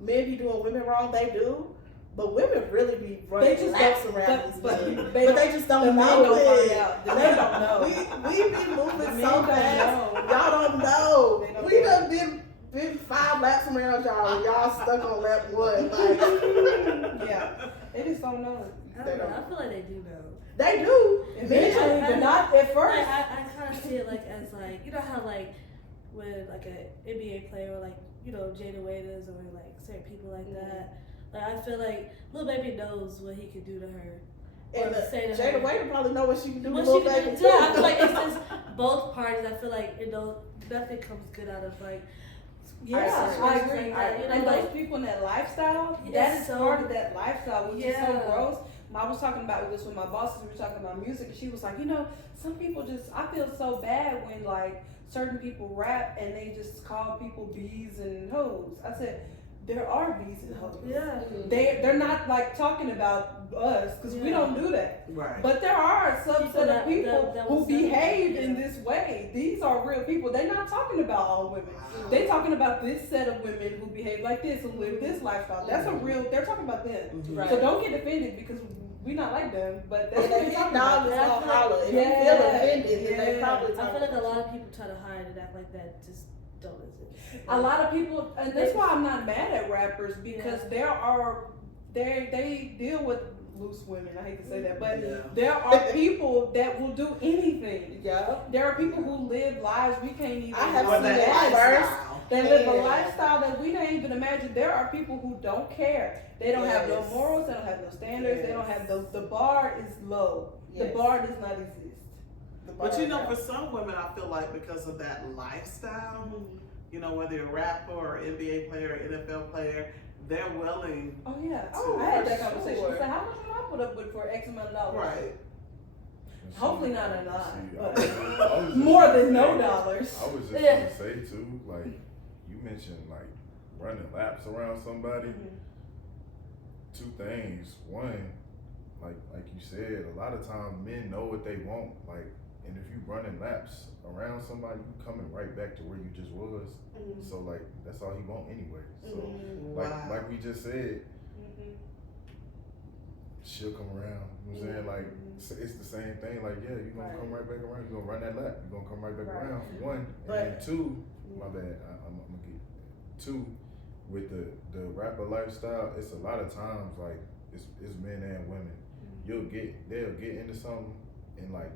men be doing women wrong, they do. But women really be running They just laps don't- around but- these but men. they But don't- they just don't the men know don't it. find out. The men don't know. We be moving The so men don't fast. know. Y'all don't know. They don't We know. done been 5 laps around y'all and y'all stuck on lap 1. Like Yeah. They just don't know. I don't know. I feel like they do know. they do. Eventually, but not at first. Like, I kind of see it like as like, you know how like when like an NBA player or like, you know, Jada Waiters or like certain people like that. Like I feel like Lil Baby knows what he could do to her. And Or say to Jada her. Waiter probably know what she can do What to she Lil can Baby do, too. yeah, I feel like it's just both parties. I feel like nothing comes good out of like. Yeah, situations I agree. like that, you know, And like- those people in that lifestyle, Yeah, that is so- part of that lifestyle, which is so Yeah. gross. I was talking about this with my bosses. We were talking about music, and she was like, you know, some people just, I feel so bad when like certain people rap and they just call people bees and hoes. I said, there are bees and hoes. Yeah. They're not like talking about us because we Yeah. don't do that. Right. But there are a People subset of that- people that who will say behave that, in yeah. this way. These are real people. They're not talking about all women. They're talking about this set of women who behave like this, who live this lifestyle. That's a real. They're talking about them. Mhm. Right. So don't get offended because we not like them. But that's If what they they're hit talking dog about. is Yeah, I gonna feel like- holler. If Yeah, you feel offended, then they yeah. probably I feel like a talking lot about of people try to hide and act like that. Just don't listen. A lot of people, and that's why I'm not mad at rappers because they deal with loose women. I hate to say that, but Yeah. there are people that will do anything. Yeah. There are people who live lives we can't even. I have Or seen that that lifestyle. They live a Yeah. lifestyle that we don't even imagine. There are people who don't care. They don't have no Yes. morals. They don't have no standards. They don't Yes. have the bar is low. The Yes. bar does not exist. But you know, for some women, I feel like because of that lifestyle, you know, whether you're a rapper or NBA player or NFL player, they're willing. Oh yeah. Oh, I had that for conversation. sure. I said, how much would I put up with for X amount of dollars? Right. Hopefully not a lot, See, but I was just more gonna than no say- dollars. I was just Yeah. gonna say too, like you mentioned, like running laps around somebody. Mhm. Two things. One, like you said, a lot of times men know what they want. Like, and if you running laps around somebody, you coming right back to where you just was. Mhm. So like that's all he want anyway. So Mhm. Wow. like we just said, Mhm. she'll come around. You know what I'm saying? Like it's the same thing. Like yeah, you're gonna Right. come right back around. You're gonna run that lap. You're gonna come right back Right. around for one. But- And then two, my bad. I'm gonna get two with the rapper lifestyle. It's a lot of times like it's men and women. They'll get into something and like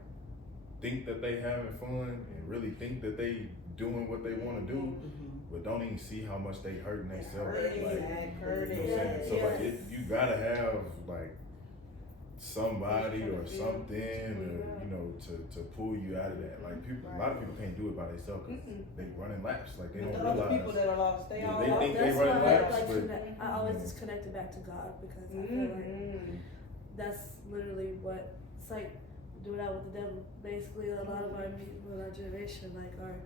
think that they having fun and really think that they doing what they want to do, Mhm. but don't even see how much they hurting themselves. Hurting, Like, hurting. you know what I'm saying? So like Yes. you gotta have like somebody or something, or you know, to pull you out of that. Like people, a lot of people can't do it by themselves because they running laps. Like they don't The other people realize. that are lost, they all They lost. think they That's running why laps, like, but I always just connect it back to God because I feel like that's literally what it's like doing out with the devil. Basically, a lot of our people in our generation like are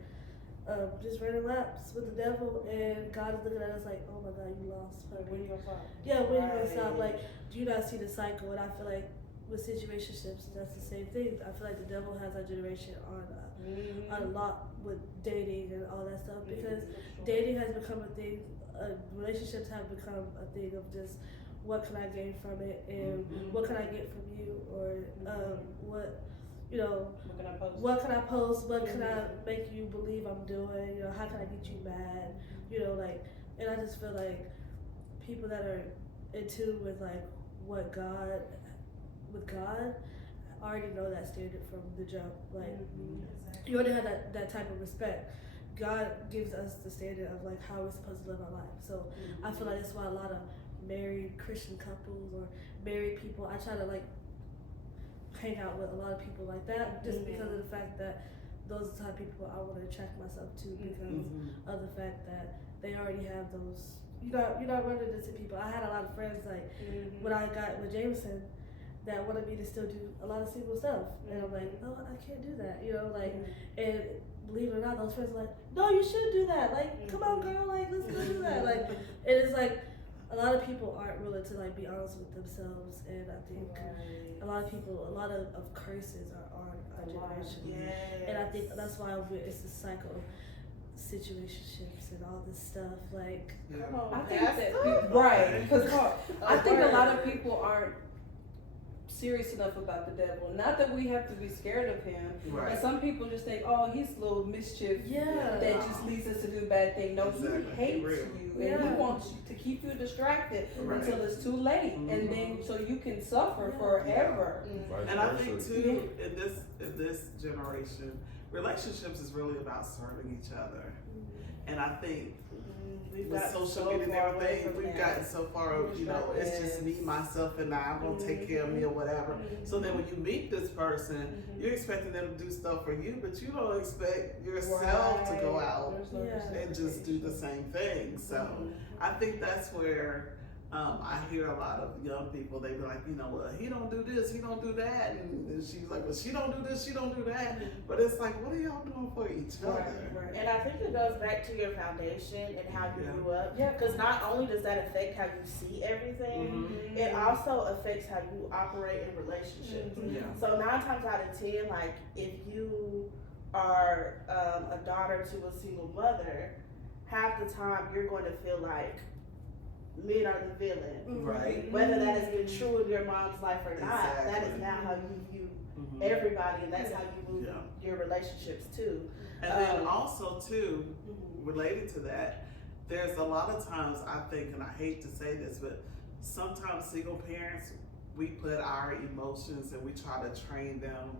just running laps with the devil, and God is looking at us like, oh my God, you lost. Like, When you gonna stop? yeah, when you gonna stop? Like, do you not see the cycle? And I feel like with situationships, that's the same thing. I feel like the devil has our generation on a lot with dating and all that stuff because dating has become a thing. Relationships have become a thing of just what can I gain from it and what can I get from you or what. You know, what can I post? What can I make you believe I'm doing? You know, how can I get you mad? You know, like, and I just feel like people that are in tune with like what God, with God, already know that standard from the jump. Like, you already have that type of respect. God gives us the standard of like how we're supposed to live our life. So I feel like that's why a lot of married Christian couples or married people, I try to like hang out with a lot of people like that just because of the fact that those are the type of people I want to attract myself to because of the fact that they already have those. You're not running into people. I had a lot of friends like when I got with Jameson that wanted me to still do a lot of single stuff, and I'm like, no, I can't do that. You know, like, and believe it or not, those friends are like, no, you should do that. Like, come on, girl, like let's go do that. Like, and it's like. A lot of people aren't willing to like be honest with themselves, and I think a lot of curses are on our generation, and I think that's why it's a cycle of situationships and all this stuff. Like, I think that right because I think a lot of people aren't serious enough about the devil. Not that we have to be scared of him. Right. And some people just think, oh, he's a little mischief that just leads us to do bad things. No, Exactly. he hates you, and he wants you to keep you distracted until it's too late, and then so you can suffer forever. And I think too, in this generation, relationships is really about serving each other. And I think with social media and everything, we've gotten so far, you know, it's just me, myself, and I'm gonna take care of me or whatever. So then when you meet this person, you're expecting them to do stuff for you, but you don't expect yourself to go out and just do the same thing. So I think that's where I hear a lot of young people, they be like, you know, well, he don't do this, he don't do that. And she's like, well, she don't do this, she don't do that. But it's like, what are y'all doing for each other? And I think it goes back to your foundation and how you grew up. Because not only does that affect how you see everything, it also affects how you operate in relationships. So 9 times out of 10, like if you are a daughter to a single mother, half the time you're going to feel like men are the villain. Right. Whether that has been true in your mom's life or not, that is now how you view everybody, and that's how you move your relationships too. And then also too, related to that, there's a lot of times I think, and I hate to say this, but sometimes single parents, we put our emotions and we try to train them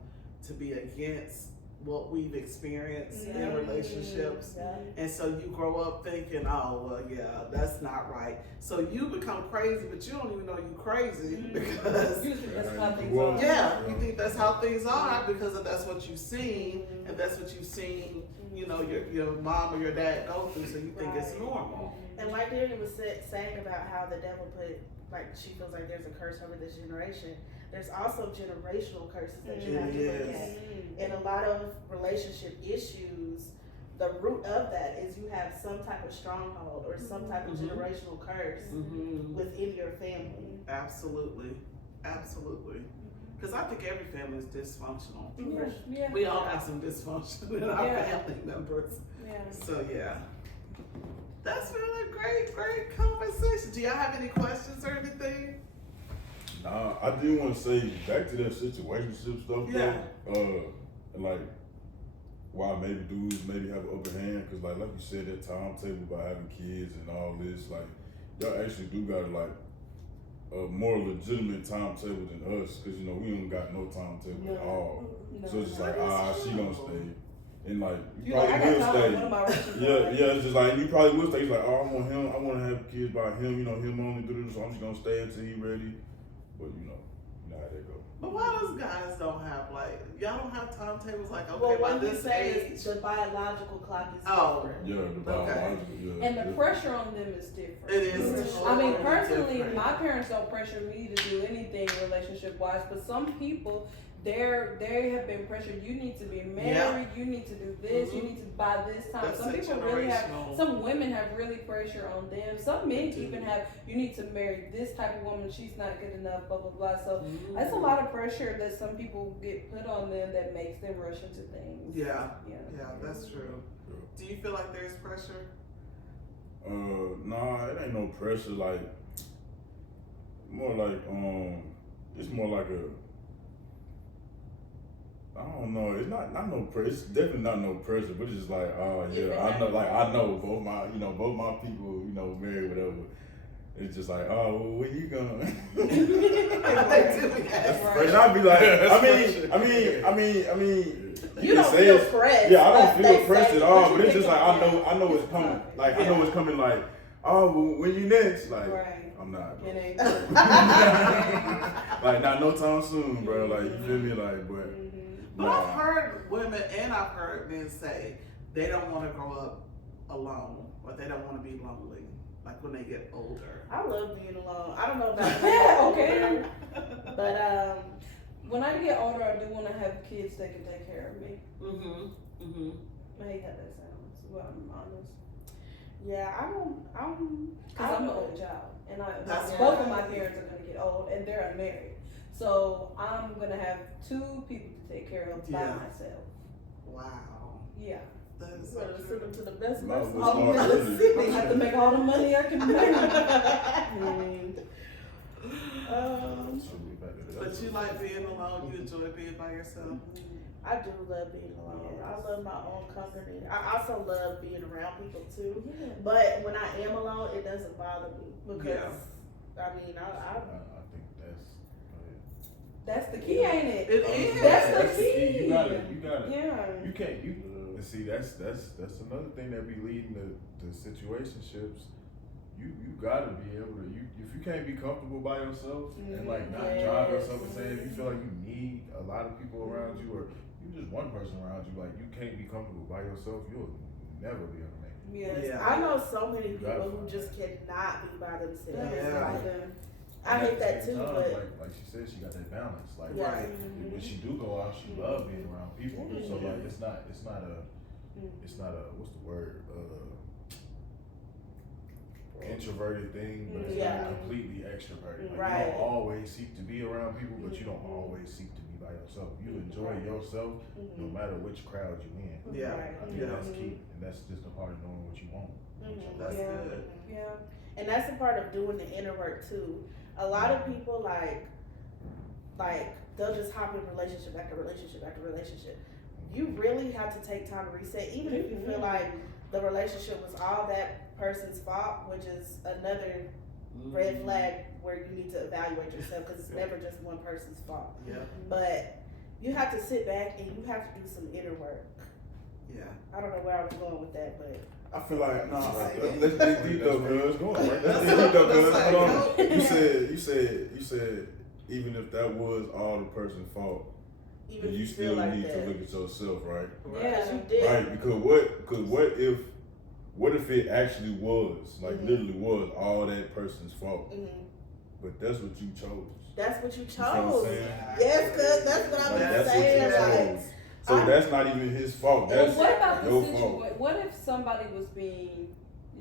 to be against what we've experienced in relationships. And so you grow up thinking, oh, well, yeah, that's not right. So you become crazy, but you don't even know you're crazy because You think that's how things are. you think that's how things are because that's what you've seen, and that's what you've seen, you know, your mom or your dad go through, so you think it's normal. And like Darren was saying about how the devil like she feels like there's a curse over this generation. There's also generational curses that you have to look at. And a lot of relationship issues, the root of that is you have some type of stronghold or some type of generational curse within your family. Absolutely. Because I think every family is dysfunctional. Yeah. We all have some dysfunction in our family members. So that's been a great conversation. Do y'all have any questions or anything? Nah, I do want to say back to that situationship stuff though. And like why maybe dudes maybe have an upper hand, cause like you said, that timetable about having kids and all this, like y'all actually do got like a more legitimate timetable than us, cause you know we don't got no timetable at all. So it's just like she gonna stay. And like you probably will stay. It's just like you probably will stay. It's like, oh, I want to have kids by him. You know, him only do this, so I'm just gonna stay until he ready. But you know, You know how that go. But why those guys don't have like y'all don't have timetables like Well, okay by what you this say age? is the biological clock is Oh. different. Yeah, the biological, yeah. And the pressure on them is different. It is. Mhm. I mean, totally personally, different. my parents don't pressure me to do anything relationship wise, but some people, they have been pressured. You need to be married. Yeah. You need to do this. You Mhm. need to by this time. That's Some a people really have. generational- Some women have really pressure on them. Some men even have. You need to marry this type of woman. She's not good enough. Blah blah blah. So that's a lot of pressure that some people get put on them that makes them rush into things. Yeah, Yeah. yeah, that's true. Do you feel like there's pressure? Nah, it ain't no pressure. Like, more like, it's more like I don't know. It's not no pressure. It's definitely not no pressure. But it's just like, oh yeah, I know both my people, married, whatever. It's just like, oh, well, when you gonna? Yes. And I'd be like, I mean, You don't say feel it's- pressed. Yeah, I like don't feel they pressed say, at all. you But it's think just like about I know it's coming. Like I know it's coming. Like, oh, well, when you next? Like, Right. I'm not. Bro. It ain't. Like, not no time soon, bro. Like, you feel me? Like, but. But I've heard women and I've heard men say they don't want to grow up alone or they don't want to be lonely, like when they get older. I love being alone. I don't know about Okay. but When I get older, I do want to have kids that can take care of me. I hate how that sounds. Well, I'm honest. yeah, I'm Because I'm an only child, and That's both right. of my parents are going to get old, and they're unmarried. So I'm going to have two people to take care of by Yeah. myself. Wow. Yeah. That is better so send them true. to the best Might as person well on start the early. city. I have to make all the money I can make. But you like being alone, you enjoy being by yourself. I do love being alone. I love my own company. I also love being around people too. Yeah. But when I am alone, it doesn't bother me because Yeah. I mean I think that's. That's the key, ain't it? It is. That's the key. You got it. Yeah. You can't. And see, that's another thing that be leading to situationships. You gotta be able to. If you can't be comfortable by yourself and like not drive yourself insane, if you feel like you need a lot of people around you or you just one person around you, like you can't be comfortable by yourself, you'll never be able to make it. Yes, Yeah. I know so many You gotta people who find just cannot be by themselves. Yeah. Like, I And hate at that the too, same time, but like she said, she got that balance. Like Yeah. when she do go out, she love being around people. So like it's not a what's the word? Introverted thing, but it's Yeah. not completely extroverted. Like Right. you don't always seek to be around people, but you don't always seek to be by yourself. You enjoy yourself no matter which crowd you in. Yeah. Right. I think that's key, and that's just a part of knowing what you want. That's Yeah. good. Yeah. And that's a part of doing the inner work too. A lot of people like they'll just hop in relationship after relationship after relationship. You really have to take time to reset, even if you feel like the relationship was all that person's fault, which is another red flag where you need to evaluate yourself because it's never just one person's fault. Yeah. But you have to sit back and you have to do some inner work. Yeah. I don't know where I was going with that, but I feel like Right. let's dig deep though, cuz. Going right. Let's dig deep though, cuz. Hold on. You said even if that was all the person's fault, even then if you you feel still like need that, to look at yourself, right? because you did. Right, because what if it actually was, like literally was all that person's fault, but that's what you chose. That's what you chose. You know what I'm saying? Yes, cuz that's what I've Like, been that's what saying. you Like, chose. So that's not even his fault. That's Well, what about the your situation? fault. What if somebody was being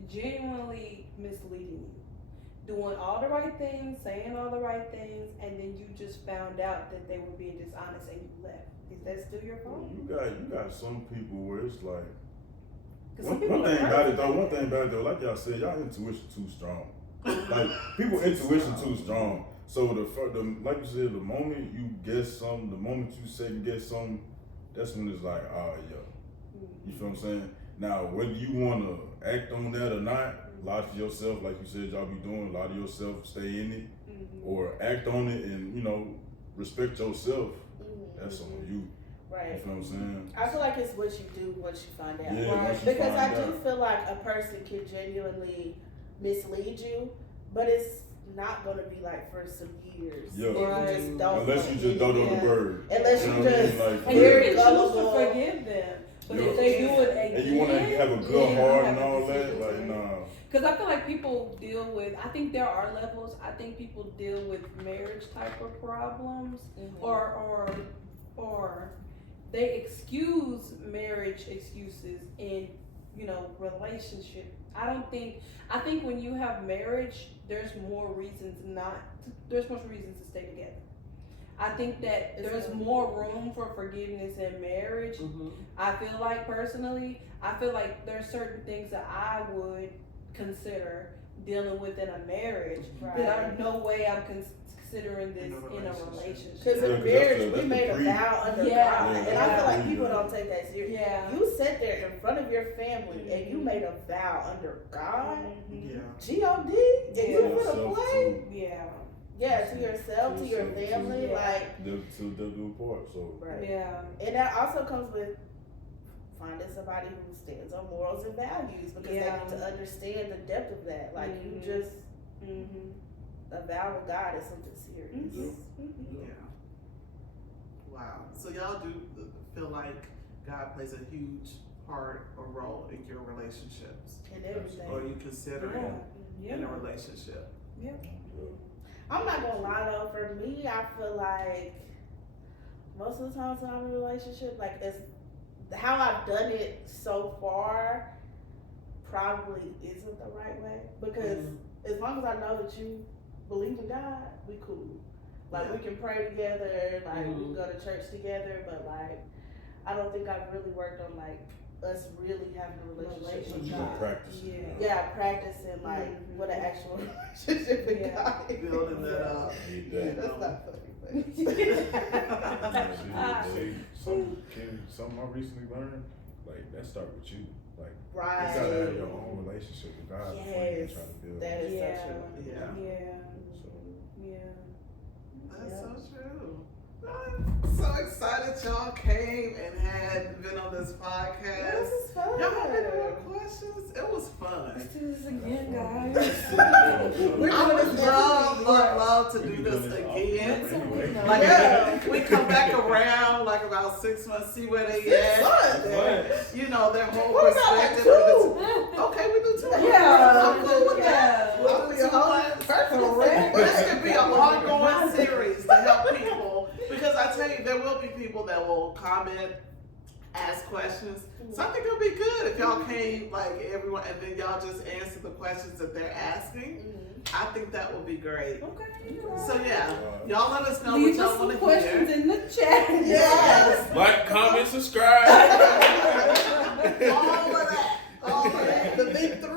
genuinely misleading you, doing all the right things, saying all the right things, and then you just found out that they were being dishonest and you left? Is that still your fault? You got some people where it's like Because some one people thing are about it perfect. though, like y'all said, y'all intuition too strong. Like people intuition too strong. So the like you said, the moment you guess something, the moment you say you guess something, that's when it's like, you feel what I'm saying? Now whether you wanna act on that or not, lie to yourself, like you said y'all be doing, lie to yourself, stay in it, or act on it and respect yourself. That's on you. right. You feel what I'm saying? I feel like it's what you do once you find out. Yeah, once you Because find I do out. feel like a person can genuinely mislead you, but it's not gonna be like for some years. Yeah. If you just don't Unless you just don't know the bird. Unless You you know what I mean? just Like, And you very can choose to gullible. forgive them. But Yeah. if they do it again, And you want to have a good then you heart have and a all that, decision like, to make. nah. Because I feel like people deal with, I think there are levels. I think people deal with marriage type of problems, or they excuse marriage excuses in, relationship. I think when you have marriage, there's more reasons to stay together. I think that there's more room for forgiveness in marriage. I feel like personally, there's certain things that I would consider dealing with in a marriage that are no way I'm considering this in a relationship. Because in marriage, we made a vow under God, and I feel like people don't take that serious. Yeah. You sat there in front of your family and you made a vow under God, God, and you put a play. Yeah. To yourself, to your family, like. To the part, so. Right. Yeah. And that also comes with finding somebody who stands on morals and values, because they need to understand the depth of that. Like you just a vow with God is something serious. Yeah. Wow. So y'all do feel like God plays a huge part or role in your relationships, And everything. or you consider it in a relationship? Yeah. I'm not gonna lie though, for me, I feel like most of the times when I'm in a relationship, like it's how I've done it so far probably isn't the right way, because as long as I know that you believe in God, we cool. Like we can pray together, like we can go to church together, but like I don't think I've really worked on like us really having a relationship with God. Practice. Practicing like what an actual relationship with God is. Building that up. That's not funny, but Something I recently learned, like that start with you. Like you right. gotta have your own relationship with God before you Yes, try to build. that is Yeah. so true. That's so true. I'm so excited y'all came and had been on this podcast. This is fun. Y'all have any more questions? It was fun. Let's do this again, guys. I would love to do this again. Like we come back around like about 6 months, see where they at. Their whole What about perspective. two? Okay, we do 2 months. Yeah. I'm cool with that. We'll We'll do do a 2 whole months. Correct. This could be an ongoing series to help people, because I tell you, there will be people that will comment, ask questions. So I think it'll be good if y'all came, like everyone, and then y'all just answer the questions that they're asking. I think that would be great. Okay. So y'all let us know Leave what us y'all some want to questions hear. in the chat. Yes. Like, comment, subscribe. All of that. The big 3.